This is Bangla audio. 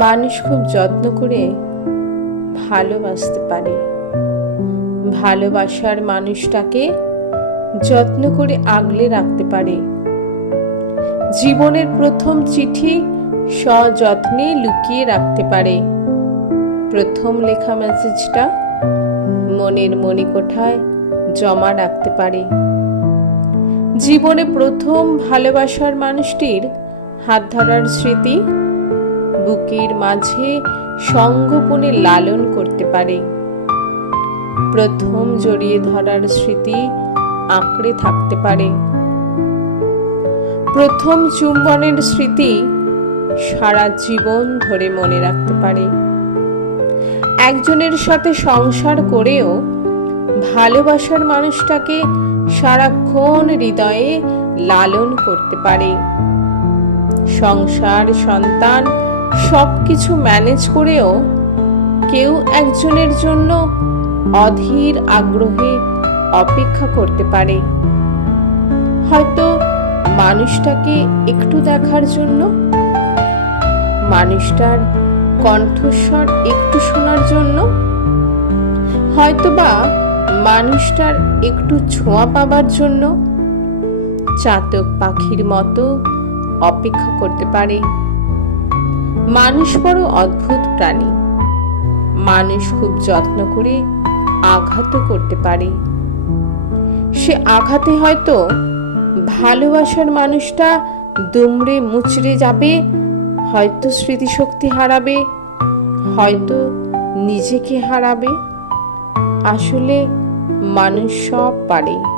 মানুষ খুব যত্ন করে ভালোবাসতে পারে। ভালোবাসার মানুষটাকে যত্ন করে আগলে রাখতে পারে। জীবনের প্রথম চিঠি সযত্নে লুকিয়ে রাখতে পারে। প্রথম লেখা মেসেজটা মনের মণিকোঠায় জমা রাখতে পারে। জীবনে প্রথম ভালোবাসার মানুষটির হাত ধরার স্মৃতি বুকের মাঝে সঙ্গোপনে লালন করতে পারে। প্রথম জড়িয়ে ধরার স্মৃতি আঁকড়ে থাকতে পারে। প্রথম চুম্বনের স্মৃতি সারা জীবন ধরে মনে রাখতে পারে। একজনের সাথে সংসার করেও ভালোবাসার মানুষটাকে সারাক্ষণ হৃদয়ে লালন করতে পারে। সংসার, সন্তান সবকিছু ম্যানেজ করেও কেউ একজনের জন্য অধীর আগ্রহে অপেক্ষা করতে পারে। হয়তো মানুষটাকে একটু দেখার জন্য, মানুষটার কণ্ঠস্বর একটু শোনার জন্য, হয়তোবা মানুষটার একটু ছোঁয়া পাবার জন্য চাতক পাখির মতো অপেক্ষা করতে পারে। মানুষ বড় অদ্ভুত প্রাণী। মানুষ খুব যত্ন করে আঘাত করতে পারে। সে আঘাতে হয়তো ভালোবাসার মানুষটা দুমড়ে মুচড়ে যাবে, হয়তো স্মৃতিশক্তি হারাবে, হয়তো নিজেকে হারাবে। আসলে মানুষ সব পারে।